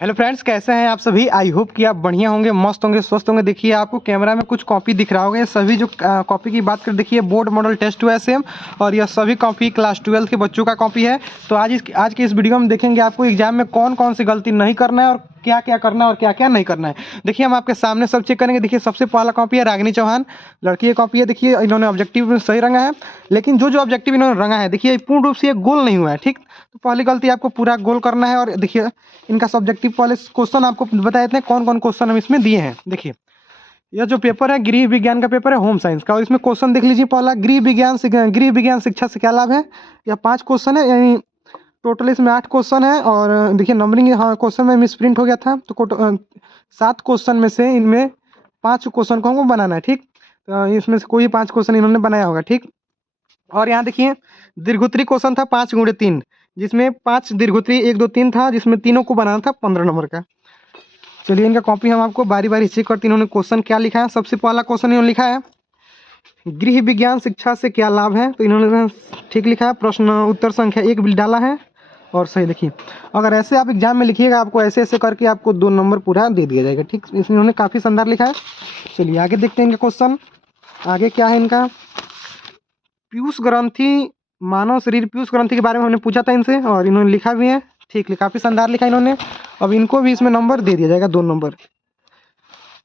Hello friends, कैसे हैं आप सभी। आई होप कि आप बढ़िया होंगे, मस्त होंगे, स्वस्थ होंगे। देखिए आपको कैमरा में कुछ कॉपी दिख रहा होगा। ये सभी जो कॉपी की बात कर देखिए, बोर्ड मॉडल टेस्ट 2 एसएम और यह सभी कॉपी क्लास 12 के बच्चों का कॉपी है। तो आज की इस वीडियो में देखेंगे आपको एग्जाम में कौन कौन सी गलती नहीं करना है और क्या क्या करना है और क्या क्या नहीं करना है। देखिए हम आपके सामने सब चेक करेंगे। देखिए सबसे पहला कॉपी है रागिनी चौहान, लड़की की कॉपी है। देखिए इन्होंने ऑब्जेक्टिव में सही रंगा है, लेकिन जो जो ऑब्जेक्टिव इन्होंने रंगा है देखिए पूर्ण रूप से ये गोल नहीं हुआ है। ठीक, तो पहली गलती आपको पूरा गोल करना है। और देखिए इनका सब्जेक्टिव पहले क्वेश्चन आपको बता देते हैं कौन कौन क्वेश्चन हम इसमें दिए हैं। देखिए यह जो पेपर है गृह विज्ञान का पेपर है, होम साइंस का, और इसमें क्वेश्चन देख लीजिए। पहला गृह विज्ञान शिक्षा से क्या लाभ है। यह 5 क्वेश्चन है, यानी टोटल इसमें 8 क्वेश्चन है। और देखिए नंबरिंग, हाँ क्वेश्चन में मिस प्रिंट हो गया था, तो 7 क्वेश्चन में से इनमें 5 क्वेश्चन को हमको बनाना है। ठीक, तो इसमें से कोई 5 क्वेश्चन इन्होंने बनाया होगा। ठीक, और यहाँ देखिए दीर्घोत्तरी क्वेश्चन था 5 × 3, जिसमें 5 दीर्घोत्तरी 1 2 3 था, जिसमें तीनों को बनाना था 15 नंबर का। चलिए इनका कॉपी हम आपको बारी बारी चेक करते हैं इन्होंने क्वेश्चन क्या लिखा है। सबसे पहला क्वेश्चन इन्होंने लिखा है गृह विज्ञान शिक्षा से क्या लाभ है, तो इन्होंने ठीक लिखा है। प्रश्न उत्तर संख्या 1 भी डाला है और सही। देखिए अगर ऐसे आप एग्जाम में लिखिएगा, आपको ऐसे ऐसे करके आपको 2 नंबर पूरा दे दिया जाएगा। ठीक, इसमें इन्होंने काफ़ी शानदार लिखा है। चलिए आगे देखते हैं इनका क्वेश्चन। आगे क्या है इनका, पीयूष ग्रंथि, मानव शरीर पीयूष ग्रंथि के बारे में हमने पूछा था इनसे और इन्होंने लिखा भी है। ठीक, काफ़ी शानदार लिखा इन्होंने। अब इनको भी इसमें नंबर दे दिया जाएगा 2 नंबर।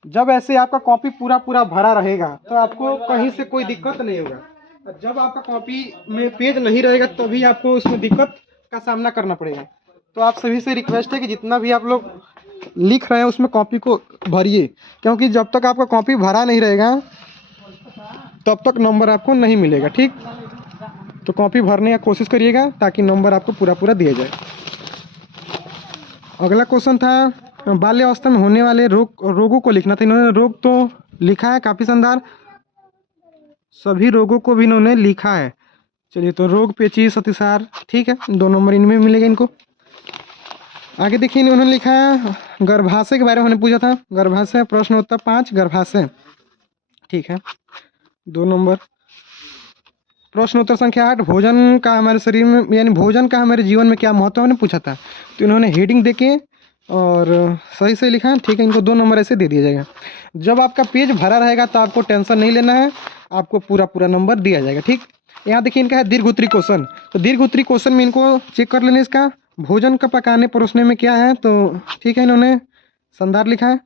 जब ऐसे आपका कॉपी पूरा पूरा भरा रहेगा तो आपको कहीं से कोई दिक्कत नहीं होगा। जब आपका कॉपी में पेज नहीं रहेगा तभी आपको उसमें दिक्कत का सामना करना पड़ेगा। तो आप सभी से रिक्वेस्ट है कि जितना भी आप लोग लिख रहे हैं उसमें कॉपी को भरिए, क्योंकि जब तक आपका कॉपी भरा नहीं रहेगा तब तक नंबर आपको नहीं मिलेगा। ठीक, तो कॉपी भरने की कोशिश करिएगा ताकि नंबर आपको पूरा पूरा दिया जाए। अगला क्वेश्चन था बाल्यावस्था में होने वाले रोगों को लिखना था। इन्होंने रोग तो लिखा है, काफ़ी शानदार, सभी रोगों को भी इन्होंने लिखा है। चलिए तो रोग, पेचिश, अतिसार, ठीक है, 2 नंबर इनमें मिलेगा इनको। आगे देखिए इन्होंने लिखा है गर्भाशय के बारे में हमने पूछा था। गर्भाशय प्रश्न उत्तर 5 गर्भाशय, ठीक है, 2 नंबर। प्रश्न उत्तर संख्या 8 भोजन का हमारे शरीर में, यानी भोजन का हमारे जीवन में क्या महत्व है, हमने पूछा था। तो इन्होंने हेडिंग देके और सही से लिखा है। ठीक है, इनको 2 नंबर ऐसे दे दिया जाएगा। जब आपका पेज भरा रहेगा तो आपको टेंशन नहीं लेना है, आपको पूरा पूरा नंबर दिया जाएगा। ठीक, यहाँ देखिए इनका है दीर्घोत्तरी क्वेश्चन। तो दीर्घोत्तरी क्वेश्चन में इनको चेक कर लेना इसका भोजन का पकाने परोसने में क्या है। तो ठीक है, इन्होंने शानदार लिखा है।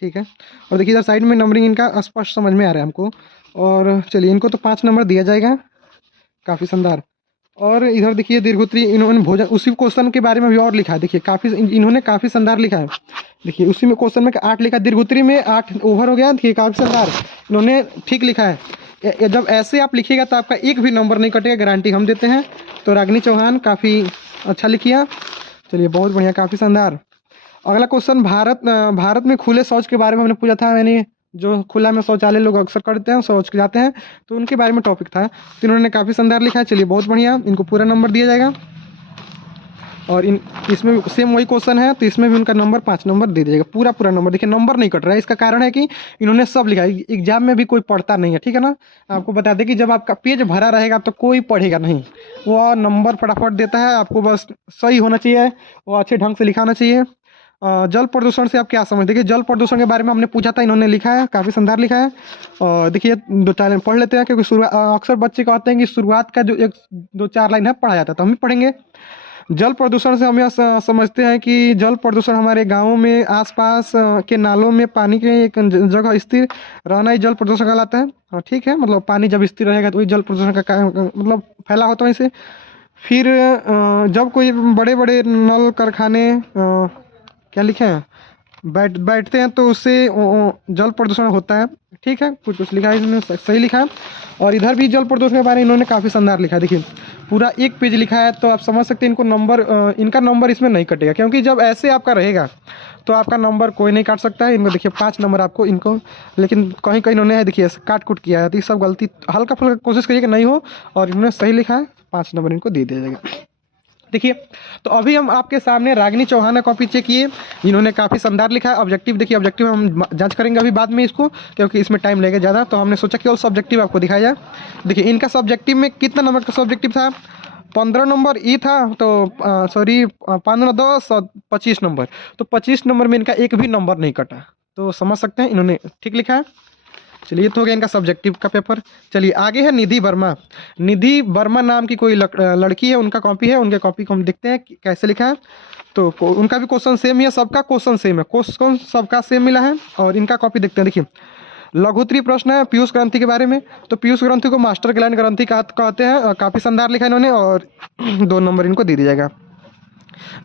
ठीक है, और देखिए इधर साइड में नंबरिंग इनका स्पष्ट समझ में आ रहा है हमको। और चलिए इनको तो 5 नंबर दिया जाएगा, काफ़ी शानदार। और इधर देखिए दीर्घोत्तरी, इन्होंने भोजन, उसी क्वेश्चन के बारे में भी और लिखा है। देखिए इन्होंने काफ़ी शानदार लिखा है। देखिए उसी में क्वेश्चन में 8 लिखा है, दीर्घोत्तरी में 8 ओवर हो गया। देखिए काफ़ी शानदार इन्होंने ठीक लिखा है। जब ऐसे आप लिखिएगा तो आपका एक भी नंबर नहीं कटेगा, गारंटी हम देते हैं। तो रागिनी चौहान काफ़ी अच्छा लिखिए। चलिए बहुत बढ़िया, काफ़ी शानदार। अगला क्वेश्चन भारत में खुले शौच के बारे में हमने पूछा था, यानी जो खुला में शौचालय लोग अक्सर करते हैं, शौच जाते हैं, तो उनके बारे में टॉपिक था। तो इन्होंने काफ़ी शानदार लिखा है। चलिए बहुत बढ़िया, इनको पूरा नंबर दिया जाएगा। और इसमें सेम वही क्वेश्चन है, तो इसमें भी उनका नंबर 5 नंबर दे दिया जाएगा, पूरा पूरा नंबर। देखिए नंबर नहीं कट रहा है, इसका कारण है कि इन्होंने सब लिखा है। एग्जाम में भी कोई पढ़ता नहीं है, ठीक है ना। आपको बता दें कि जब आपका पेज भरा रहेगा तो कोई पढ़ेगा नहीं, वो नंबर फटाफट देता है। आपको बस सही होना चाहिए, वो अच्छे ढंग से लिखा होना चाहिए। जल प्रदूषण से आप क्या समझते हैं। देखिए जल प्रदूषण के बारे में हमने पूछा था, इन्होंने लिखा है, काफ़ी शानदार लिखा है। और देखिए 2 लाइन पढ़ लेते हैं, क्योंकि अक्सर बच्चे कहते हैं कि शुरुआत का जो 1 2 4 लाइन है पढ़ा जाता है, तो हम भी पढ़ेंगे। जल प्रदूषण से हम यह समझते हैं कि जल प्रदूषण हमारे गाँवों में आसपास के नालों में पानी के एक जगह स्थिर रहना ही जल प्रदूषण कहलाता है। हाँ ठीक है, मतलब पानी जब स्थिर रहेगा तो वही जल प्रदूषण का मतलब फैला होता है इसे। फिर जब कोई बड़े बड़े नल कारखाने क्या लिखे हैं बैठते हैं तो उससे जल प्रदूषण होता है। ठीक है, कुछ कुछ लिखा है इसमें, सही लिखा है। और इधर भी जल प्रदूषण के बारे में इन्होंने काफ़ी शानदार लिखा है। देखिए पूरा 1 पेज लिखा है, तो आप समझ सकते हैं इनका नंबर इसमें नहीं कटेगा, क्योंकि जब ऐसे आपका रहेगा तो आपका नंबर कोई नहीं काट सकता है। इनको देखिए 5 नंबर आपको इनको, लेकिन कहीं कहीं इन्होंने देखिए काट कुट किया है, तो ये सब गलती हल्का फुल्का कोशिश करिए कि नहीं हो। और इन्होंने सही लिखा है, 5 नंबर इनको दे दिया जाएगा। देखिए तो अभी हम आपके सामने रागिनी चौहान का कॉपी चेक किए, इन्होंने काफ़ी शानदार लिखा है। ऑब्जेक्टिव देखिए, ऑब्जेक्टिव हम जांच करेंगे अभी बाद में इसको, क्योंकि इसमें टाइम लगेगा ज़्यादा, तो हमने सोचा केवल सब्जेक्टिव आपको दिखाया जाए। देखिए इनका सब्जेक्टिव में कितना नंबर का सब्जेक्टिव था, 15 नंबर ई था, तो सॉरी 15 10 और 25 नंबर, तो 25 नंबर में इनका एक भी नंबर नहीं कटा। तो समझ सकते हैं इन्होंने ठीक लिखा है। चलिए, तो हो गया इनका सब्जेक्टिव का पेपर। चलिए आगे है निधि वर्मा। निधि वर्मा नाम की कोई लड़की है, उनका कॉपी है, उनके कॉपी को हम देखते हैं कि कैसे लिखा है। तो उनका भी क्वेश्चन सेम ही है, सबका क्वेश्चन सेम है, क्वेश्चन सबका सेम मिला है। और इनका कॉपी देखते हैं। देखिए, लघुत्तरीय प्रश्न है पीयूष ग्रंथि के बारे में। तो पीयूष ग्रंथि को मास्टर ग्लैंड ग्रंथि कहते हैं। काफ़ी शानदार लिखा है इन्होंने, और 2 नंबर इनको दे दिया जाएगा।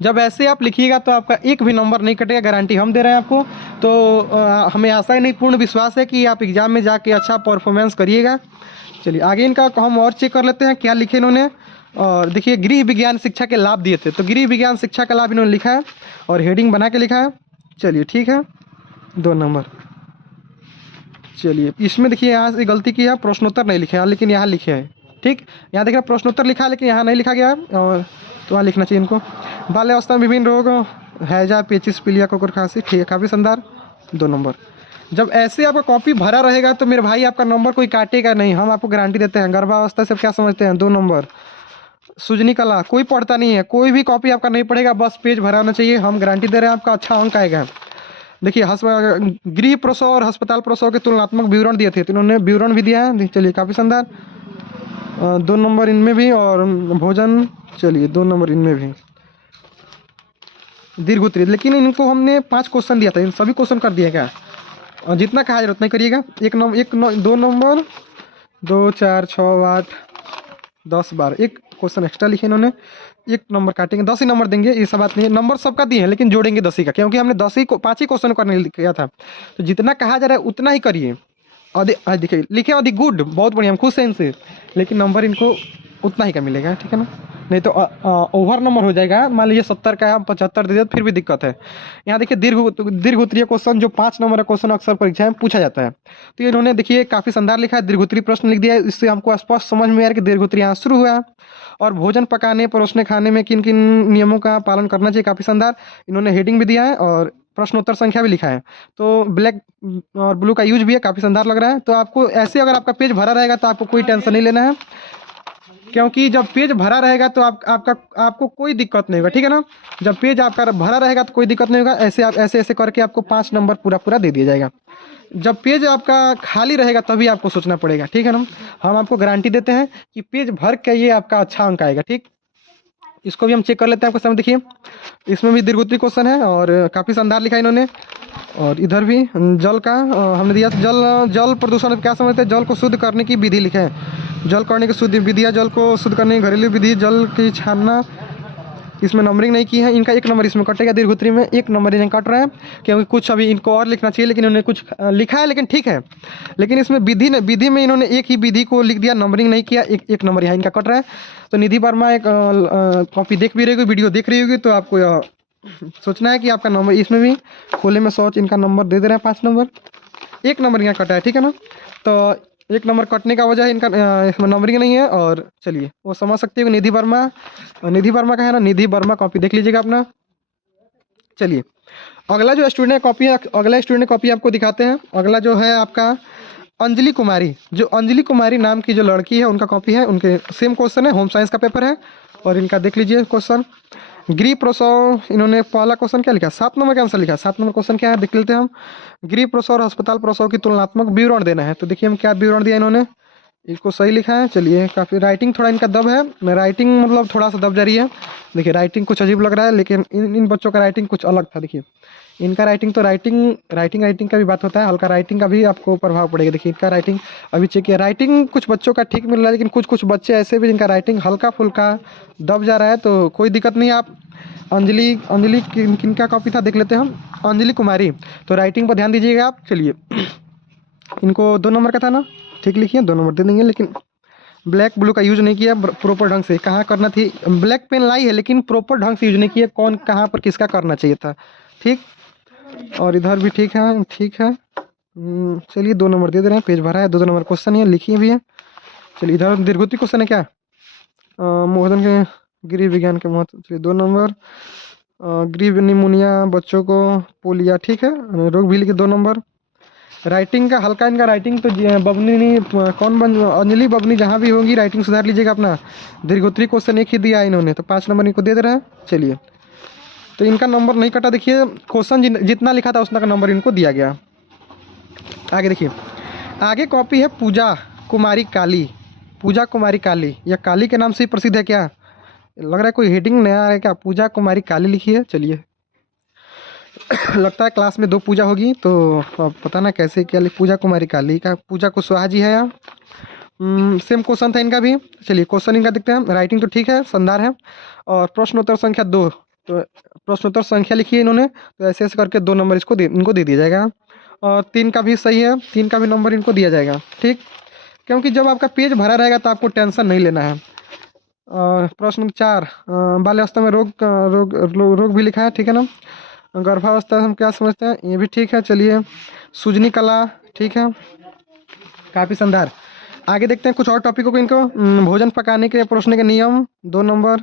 जब ऐसे आप लिखिएगा तो आपका एक भी नंबर नहीं कटेगा, गारंटी हम दे रहे हैं आपको। तो हमें आशा ही नहीं, पूर्ण विश्वास है कि आप एग्जाम में जाके अच्छा परफॉर्मेंस करिएगा। चलिए आगे इनका हम और चेक कर लेते हैं क्या लिखे इन्होंने। और देखिए, गृह विज्ञान शिक्षा के लाभ दिए थे, तो गृह विज्ञान शिक्षा का लाभ इन्होंने लिखा है और हेडिंग बना के लिखा है। चलिए ठीक है, 2 नंबर। चलिए, इसमें देखिए यहाँ से गलती की है, प्रश्नोत्तर नहीं लिखे हैं, लेकिन यहाँ लिखे हैं। ठीक, यहाँ देखिए प्रश्नोत्तर लिखा है, लेकिन यहाँ नहीं लिखा गया है, और तो वहाँ लिखना चाहिए इनको। बाल्यावस्था में विभिन्न रोग, हैजा, पेचिस, पीलिया, कुकुर खांसी। ठीक है, काफ़ी शानदार, 2 नंबर। जब ऐसे आपका कॉपी भरा रहेगा तो मेरे भाई आपका नंबर कोई काटेगा नहीं, हम आपको गारंटी देते हैं। गर्भावस्था से क्या समझते हैं, 2 नंबर। सुजनी कला कोई पढ़ता नहीं है, कोई भी कॉपी आपका नहीं पढ़ेगा, बस पेज भरा होना चाहिए, हम गारंटी दे रहे हैं आपका अच्छा अंक आएगा। देखिए, गृह प्रसव और अस्पताल प्रसव के तुलनात्मक विवरण दिए थे, तो इन्होंने विवरण भी दिया है। चलिए काफ़ी शानदार, 2 नंबर इनमें भी। और भोजन, चलिए 2 नंबर इनमें भी। दीर्घ उत्तरीय, लेकिन इनको हमने 5 क्वेश्चन दिया था, इन सभी क्वेश्चन कर दिए क्या? और जितना कहा जाए उतना करिएगा। 2 नंबर, 2 4 6 8 10 12, एक क्वेश्चन एक्स्ट्रा लिखे इन्होंने, 1 नंबर काटेंगे, 10 ही नंबर देंगे, ऐसा बात नहीं है। नंबर सबका दिए हैं, लेकिन जोड़ेंगे 10 ही का, क्योंकि हमने 10 ही को 5 ही क्वेश्चन करने किया था। तो जितना कहा जा रहा है उतना ही करिए। और देखिए लिखे अधिक गुड, बहुत बढ़िया, हम खुश हैं इनसे, लेकिन नंबर इनको उतना ही का मिलेगा, ठीक है ना? नहीं तो ओवर नंबर हो जाएगा। मान लीजिए 70 का हम 75 दे दे, फिर भी दिक्कत है। यहाँ देखिए दीर्घ उत्तरीय क्वेश्चन जो 5 नंबर का क्वेश्चन अक्सर परीक्षा में पूछा जाता है। तो इन्होंने देखिए काफ़ी शानदार लिखा है, दीर्घ उत्तरीय प्रश्न लिख दिया है। इससे हमको स्पष्ट समझ में आ रहा है कि दीर्घ उत्तरीय यहाँ शुरू हुआ। और भोजन पकाने, परोसने, खाने में किन किन नियमों का पालन करना चाहिए, काफ़ी शानदार इन्होंने हेडिंग भी दिया है और प्रश्नोत्तर संख्या भी लिखा है। तो ब्लैक और ब्लू का यूज भी है, काफ़ी शानदार लग रहा है। तो आपको ऐसे अगर आपका पेज भरा रहेगा तो आपको कोई टेंशन नहीं लेना है, क्योंकि जब पेज भरा रहेगा तो आपको कोई दिक्कत नहीं होगा, ठीक है ना? जब पेज आपका भरा रहेगा तो कोई दिक्कत नहीं होगा। ऐसे आप ऐसे करके आपको 5 नंबर पूरा दे दिया जाएगा। जब पेज आपका खाली रहेगा तभी आपको सोचना पड़ेगा, ठीक है ना? हम आपको गारंटी देते हैं कि पेज भर के ये आपका अच्छा अंक आएगा। ठीक, इसको भी हम चेक कर लेते हैं आपको सामने। देखिए, इसमें भी दीर्घ उत्तरीय क्वेश्चन है और काफ़ी शानदार लिखा है इन्होंने। और इधर भी जल का हमने दिया, जल प्रदूषण क्या समझते हैं, जल को शुद्ध करने की विधि लिखे है। जल करने की शुद्ध विधियाँ, जल को शुद्ध करने की घरेलू विधि, जल की छानना। इसमें नंबरिंग नहीं की है, इनका 1 नंबर इसमें कटेगा। दीर्घ उत्तरीय में 1 नंबर इन्हें कट रहा है, क्योंकि कुछ अभी इनको और लिखना चाहिए, लेकिन उन्होंने कुछ लिखा है, लेकिन ठीक है। लेकिन इसमें विधि में इन्होंने एक ही विधि को लिख दिया, नंबरिंग नहीं किया, 1 नंबर यहाँ इनका कट रहा है। तो निधि वर्मा एक कॉपी देख भी रही होगी, वीडियो देख रही होगी, तो आपको यह सोचना है कि आपका नंबर इसमें भी खोले में सोच इनका नंबर दे दे रहे हैं 5 नंबर, 1 नंबर यहाँ कटा है, ठीक है ना? तो 1 नंबर कटने का वजह है इनका इसमें नंबरिंग नहीं है। और चलिए वो समझ सकते हो, निधि वर्मा का है ना, निधि वर्मा कॉपी देख लीजिएगा अपना। चलिए अगला जो स्टूडेंट कॉपी आपको दिखाते हैं। अगला जो है आपका अंजलि कुमारी, जो अंजलि कुमारी नाम की जो लड़की है उनका कॉपी है, उनके सेम क्वेश्चन है, होम साइंस का पेपर है। और इनका देख लीजिए क्वेश्चन, गृह प्रसव, इन्होंने पहला क्वेश्चन क्या लिखा, 7 नंबर का आंसर लिखा। 7 नंबर क्वेश्चन क्या है देख लेते हैं हम। गृह प्रसव और अस्पताल प्रसव की तुलनात्मक विवरण देना है। तो देखिए हम क्या विवरण दिया इन्होंने, इसको सही लिखा है। चलिए, काफ़ी राइटिंग थोड़ा इनका दब है, मैं राइटिंग मतलब थोड़ा सा दब जा रही है। देखिए राइटिंग कुछ अजीब लग रहा है, लेकिन इन बच्चों का राइटिंग कुछ अलग था। देखिए इनका राइटिंग तो राइटिंग का भी बात होता है, हल्का राइटिंग का भी आपको प्रभाव पड़ेगा। देखिए इनका राइटिंग अभी चेक किया, राइटिंग कुछ बच्चों का ठीक मिल रहा है, लेकिन कुछ बच्चे ऐसे भी जिनका राइटिंग हल्का फुल्का दब जा रहा है। तो कोई दिक्कत नहीं, आप अंजलि किनका कॉपी था देख लेते हैं हम, अंजलि कुमारी। तो राइटिंग पर ध्यान दीजिएगा आप। चलिए इनको 2 नंबर का था ना, ठीक लिखिए, 2 नंबर दे देंगे। लेकिन ब्लैक ब्लू का यूज नहीं किया प्रॉपर ढंग से, कहाँ करना थी, ब्लैक पेन लाई है लेकिन प्रॉपर ढंग से यूज नहीं किया, कौन कहाँ पर किसका करना चाहिए था। ठीक, और इधर भी ठीक है, ठीक है। चलिए 2 नंबर दे दे रहे हैं, पेज भरा है, 2 नंबर क्वेश्चन है, लिखिए भी है। चलिए इधर दीर्घोत्तरीय क्वेश्चन है क्या, मोहन के गृह विज्ञान के महत्व। चलिए 2 नंबर, गृह निमोनिया बच्चों को, पोलिया, ठीक है, रोग भी लिखे 2 नंबर। राइटिंग का हल्का इनका राइटिंग तो बबनी नहीं कौन बन अंजलि बबनी जहाँ भी होंगी राइटिंग सुधार लीजिएगा अपना। दीर्घोत्तरी क्वेश्चन एक ही दिया है इन्होंने, तो 5 नंबर इनको दे रहे हैं। चलिए, तो इनका नंबर नहीं कटा, देखिए क्वेश्चन जितना लिखा था उतना का नंबर इनको दिया गया। आगे देखिए, आगे कॉपी है पूजा कुमारी काली। पूजा कुमारी काली, यह काली के नाम से ही प्रसिद्ध है क्या? लग रहा है कोई हेडिंग नया है क्या? पूजा कुमारी काली लिखी है। चलिए लगता है क्लास में 2 पूजा होगी, तो अब पता ना कैसे क्या पूजा कुमारी काली का पूजा कुशवाहा जी है यहाँ। सेम क्वेश्चन था इनका भी। चलिए क्वेश्चन इनका देखते हैं। राइटिंग तो ठीक है, शानदार है। और प्रश्नोत्तर संख्या 2, तो प्रश्नोत्तर संख्या लिखी है इन्होंने, तो ऐसे ऐसे करके 2 नंबर इनको दे दिया जाएगा। और 3 का भी सही है, 3 का भी नंबर इनको दिया जाएगा। ठीक, क्योंकि जब आपका पेज भरा रहेगा तो आपको टेंशन नहीं लेना है। और प्रश्न 4, बाल्यावस्था में रोग भी लिखा है, ठीक है ना। गर्भावस्था हम क्या समझते हैं, ये भी ठीक है। चलिए, सूजनी कला, ठीक है, काफ़ी शानदार। आगे देखते हैं कुछ और टॉपिकों को इनको। भोजन पकाने के परोसने के नियम 2 नंबर,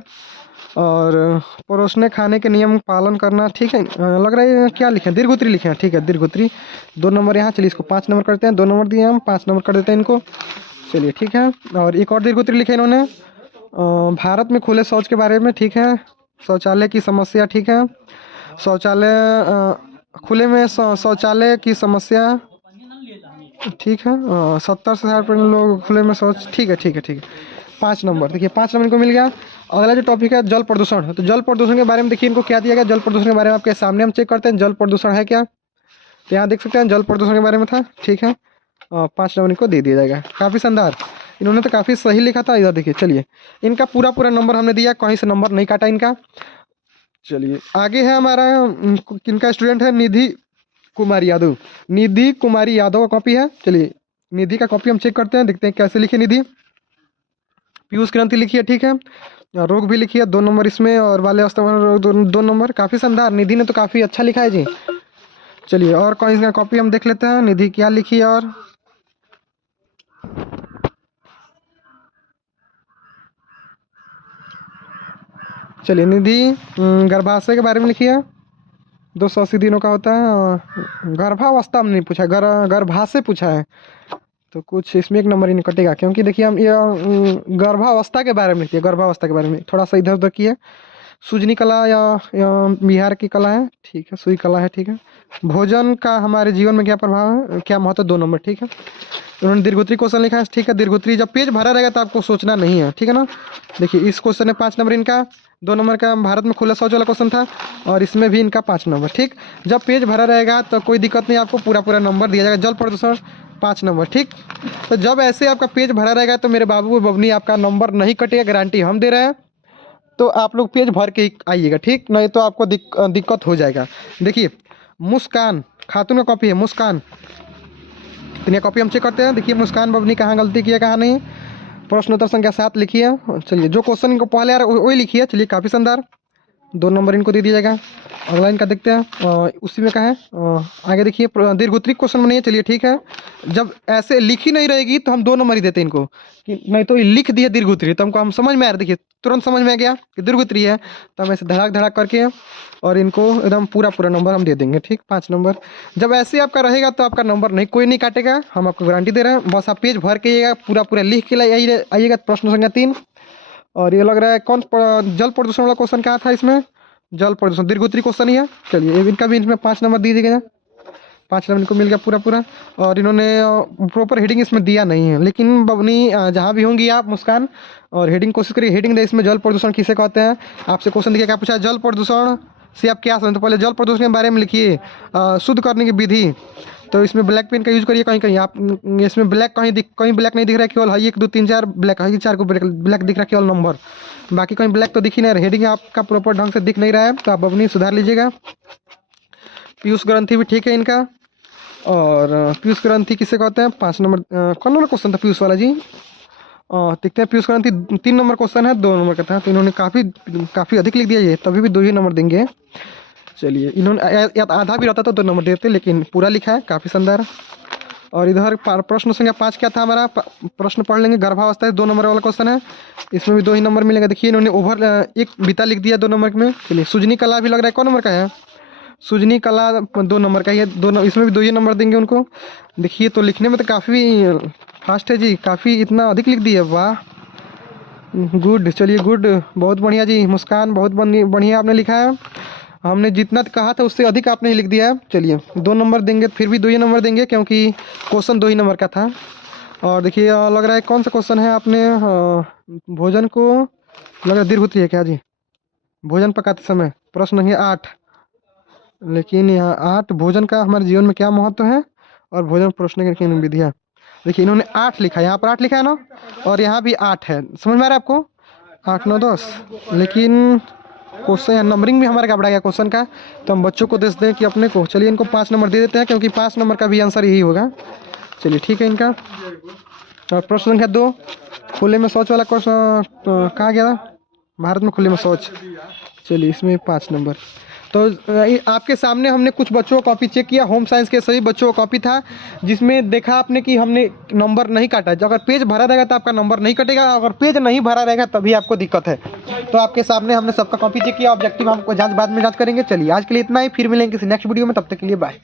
और परोसने खाने के नियम पालन करना, ठीक है। लग रहा है क्या लिखे हैं, दीर्घोत्तरी लिखे हैं, ठीक है, दीर्घोत्तरी 2 नंबर यहाँ। चलिए इसको 5 नंबर करते हैं, 2 नंबर दिए हम, 5 नंबर कर देते हैं इनको। चलिए ठीक है। और एक और दीर्घोत्तरी लिखे इन्होंने, भारत में खुले शौच के बारे में, ठीक है। शौचालय की समस्या, ठीक है। शौचालय खुले में शौचालय की समस्या, ठीक है। 70 से 60% लोग खुले में शौच, ठीक है ठीक है ठीक है। 5 नंबर, देखिए 5 नंबर इनको मिल गया। अगला जो टॉपिक है जल प्रदूषण, तो जल प्रदूषण के बारे में देखिए इनको क्या दिया गया। जल प्रदूषण के बारे में आपके सामने हम चेक करते हैं, जल प्रदूषण है क्या, तो यहाँ देख सकते हैं जल प्रदूषण के बारे में था, ठीक है। 5 नंबर इनको दे दिया जाएगा। काफ़ी शानदार, इन्होंने तो काफ़ी सही लिखा था। इधर देखिए, चलिए इनका पूरा नंबर हमने दिया, कहीं से नंबर नहीं काटा इनका। चलिए आगे है हमारा, किनका स्टूडेंट है, निधि कुमारी यादव। निधि कुमारी यादव का कॉपी है। चलिए निधि का कॉपी हम चेक करते हैं, देखते हैं कैसे लिखी निधि। पीयूष ग्रंथि लिखी है, ठीक है। रोग भी लिखी है 2 नंबर इसमें, और बाल्यावस्था में रोग 2 नंबर। काफ़ी शानदार, निधि ने तो काफ़ी अच्छा लिखा है जी। चलिए और कौन सा कॉपी हम देख लेते हैं, निधि क्या लिखी है। और चलिए निधि गर्भाशय के बारे में लिखी है, 280 दिनों का होता है। गर्भावस्था में नहीं पूछा, गर्भाशय पूछा है, तो कुछ इसमें 1 नंबर ही नहीं कटेगा, क्योंकि देखिए हम ये गर्भावस्था के बारे में लिखिए, गर्भावस्था के बारे में थोड़ा सा इधर उधर किए। सूजनी कला या बिहार की कला है, ठीक है, सुई कला है, ठीक है। भोजन का हमारे जीवन में क्या प्रभाव है, क्या महत्व, 2 नंबर, ठीक है। उन्होंने दीर्घोत्तरी क्वेश्चन लिखा है, ठीक है। दीर्घोत्तरी जब पेज भरा रहेगा तो आपको सोचना नहीं है, ठीक है ना। देखिए इस क्वेश्चन में 5 नंबर इनका, 2 नंबर का भारत में खुला शौच वाला क्वेश्चन था, और इसमें भी इनका 5 नंबर, ठीक। जब पेज भरा रहेगा तो कोई दिक्कत नहीं, आपको पूरा नंबर दिया जाएगा। जल प्रदूषण 5 नंबर, ठीक। तो जब ऐसे आपका पेज भरा रहेगा तो मेरे बाबू बबनी आपका नंबर नहीं कटेगा, गारंटी हम दे रहे हैं। तो आप लोग पेज भर के ही आइएगा, ठीक, नहीं तो आपको दिक्कत हो जाएगा। देखिए मुस्कान खातून का कॉपी है, मुस्कान, तो ये कॉपी हम चेक करते हैं। देखिए मुस्कान बबनी कहाँ गलती की है, कहाँ नहीं। प्रश्नोत्तर संख्या 7 लिखी है। चलिए जो क्वेश्चन इनको पहले आ रहा है वही लिखी है। चलिए काफ़ी शानदार, 2 नंबर इनको दे दिया जाएगा। अगला इनका देखते हैं, उसी में का है। आगे देखिए दीर्घोत्तरी क्वेश्चन में नहीं है, चलिए ठीक है। जब ऐसे लिखी नहीं रहेगी तो हम 2 नंबर ही देते हैं इनको, कि नहीं तो ये लिख दिया दीर्घोत्तरी तो हमको हम समझ में आ रहा, देखिए तुरंत समझ में आ गया कि दीर्घोत्तरी है, तो हम ऐसे धड़ाक करके और इनको एकदम पूरा नंबर हम दे देंगे, ठीक, 5 नंबर। जब ऐसे आपका रहेगा तो आपका नंबर नहीं कोई नहीं काटेगा, हम आपको गारंटी दे रहे हैं। बस आप पेज भर के आइएगा, पूरा लिख के आइएगा। प्रश्न संख्या 3, और ये लग रहा है कौन जल प्रदूषण वाला क्वेश्चन क्या था इसमें, जल प्रदूषण दीर्घोत्तरी क्वेश्चन ही है। चलिए इनका भी इसमें 5 नंबर दीजिएगा, 5 नंबर इनको मिल गया पूरा। और इन्होंने प्रॉपर हेडिंग इसमें दिया नहीं है, लेकिन बबनी जहाँ भी होंगी आप मुस्कान, और हेडिंग कोशिश करिए हेडिंग दे इसमें। जल प्रदूषण किसे कहते हैं, आपसे क्वेश्चन देखिए क्या पूछा, जल प्रदूषण से आप क्या समझते हैं। पहले जल प्रदूषण के बारे में लिखिए, शुद्ध करने की विधि। तो इसमें ब्लैक पेन का यूज करिए, कहीं आप इसमें ब्लैक कहीं ब्लैक नहीं दिख रहा है, केवल 1 2 3 4 ब्लैक है, 4 को ब्लैक दिख रहा है केवल नंबर, बाकी कहीं ब्लैक तो दिख ही नहीं रहा। हेडिंग आपका प्रॉपर ढंग से दिख नहीं रहा है, तो आप बबनी सुधार लीजिएगा। पीयूष ग्रंथि भी ठीक है इनका, और पीयूष ग्रंथि किसे कहते हैं, 5 नंबर। कौन नंबर क्वेश्चन था पीयूष वाला जी, देखते हैं। पीयूष ग्रंथि 3 नंबर क्वेश्चन है, 2 नंबर का था, तो इन्होंने काफ़ी अधिक लिख दिया, ये तभी भी 2 ही नंबर देंगे। चलिए इन्होंने आधा भी रहता तो 2 नंबर देते, लेकिन पूरा लिखा है, काफ़ी शानदार। और इधर प्रश्न संख्या 5 क्या था हमारा, प्रश्न पढ़ लेंगे। गर्भावस्था 2 नंबर वाला क्वेश्चन है, इसमें भी 2 ही नंबर मिलेगा। देखिए इन्होंने ओवर 1 बीता लिख दिया 2 नंबर में। चलिए सूजनी कला भी लग रहा है कौन नंबर का है, सुजनी कला 2 नंबर का, ये दोनों इसमें भी 2 ही नंबर देंगे उनको। देखिए तो लिखने में तो काफ़ी फास्ट है जी, काफ़ी इतना अधिक लिख दिया, वाह गुड। चलिए गुड, बहुत बढ़िया जी। मुस्कान बहुत बढ़िया आपने लिखा है, हमने जितना कहा था उससे अधिक आपने लिख दिया है। चलिए 2 नंबर देंगे, फिर भी 2 ही नंबर देंगे क्योंकि क्वेश्चन 2 ही नंबर का था। और देखिए लग रहा है कौन सा क्वेश्चन है आपने, भोजन को लग रहा है दीर्घ होती है क्या जी, भोजन पकाते समय। प्रश्न है 8, लेकिन यहाँ 8 भोजन का हमारे जीवन में क्या महत्व है और भोजन परोसने की विधियाँ। देखिए इन्होंने 8 लिखा है, यहाँ पर 8 लिखा है ना, और यहाँ भी 8 है, समझ में आ रहा है आपको, 8 9 10। लेकिन क्वेश्चन नंबरिंग भी हमारा गड़बड़ा गया क्वेश्चन का, तो हम बच्चों को दे दें कि अपने को। चलिए इनको 5 नंबर दे देते हैं क्योंकि 5 नंबर का भी आंसर यही होगा। चलिए ठीक है इनका। और प्रश्न संख्या 2, खुले में शौच वाला क्वेश्चन कहाँ गया था, भारत में खुले में शौच। चलिए इसमें 5 नंबर। तो आपके सामने हमने कुछ बच्चों का कॉपी चेक किया, होम साइंस के सभी बच्चों का कॉपी था, जिसमें देखा आपने कि हमने नंबर नहीं काटा। अगर पेज भरा रहेगा तो आपका नंबर नहीं कटेगा, अगर पेज नहीं भरा रहेगा तभी आपको दिक्कत है। तो आपके सामने हमने सबका कॉपी चेक किया, ऑब्जेक्टिव हमको बाद में जांच करेंगे। चलिए आज के लिए इतना ही, फिर मिलेंगे किसी नेक्स्ट वीडियो में, तब तक के लिए बाय।